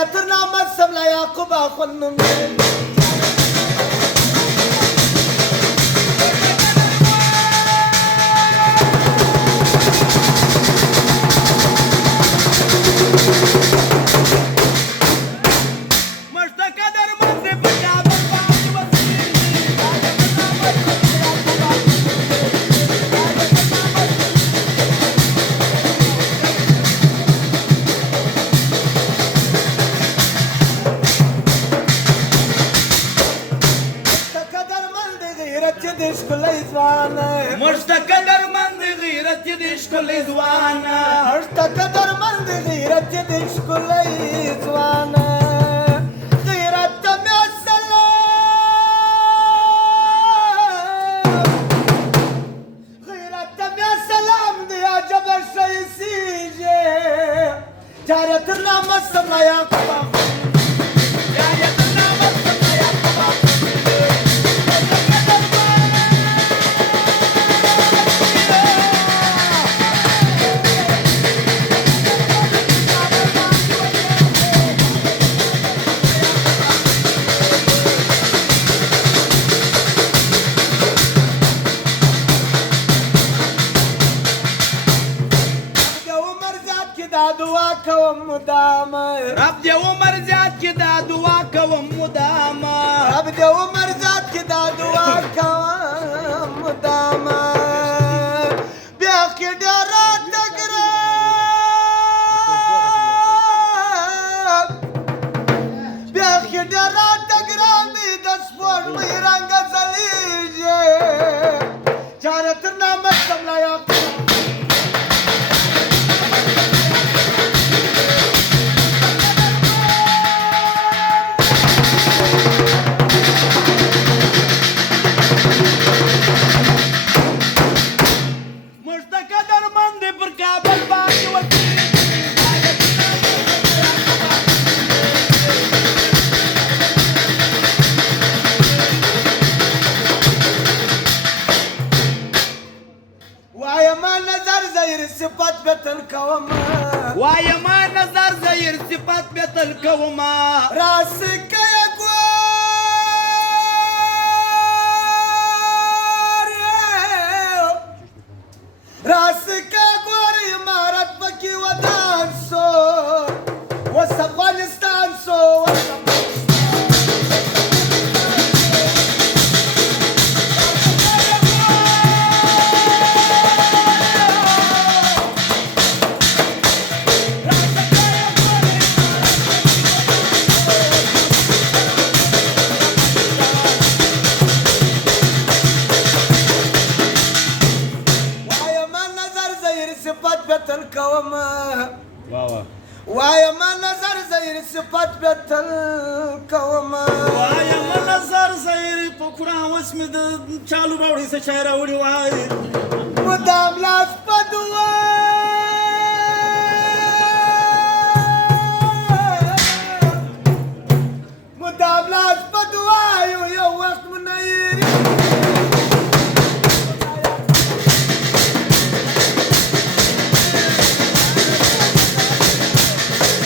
چاره تر نامه سمله یعقوب اخوند نوم دی مشت قدرمند غیرت دې ښکلی ځوانه مشت قدرمند غیرت دې ښکلی ځوانه غیرت ته مې سلام غیرت ته مې سلام دی عجبه ښایسېږي چاره تر نامه سمه یعقوب دعا کوم مدام رب دې عمر زیات کې دا دعا کوم مدام رب دې عمر زیات کې دا دعا کوم مدام بیا کې ډېر تګران بیا کې ډېر تګران دې د سپوږمۍ رنګ ځلیږي چاره تر نامه سمله یعقوب صفات بتل کوما وایم نظر زیر صفات بتل کوما راس کیا گور راس کا گور امارت پکی ودان سو وس افغانستان سو صفات بتل کوما وایم نظر زیر صفات بتل کوما وایم نظر زیر په قرآن وسمه د چالو باوړي څه شاعر وړي وای مدام لاس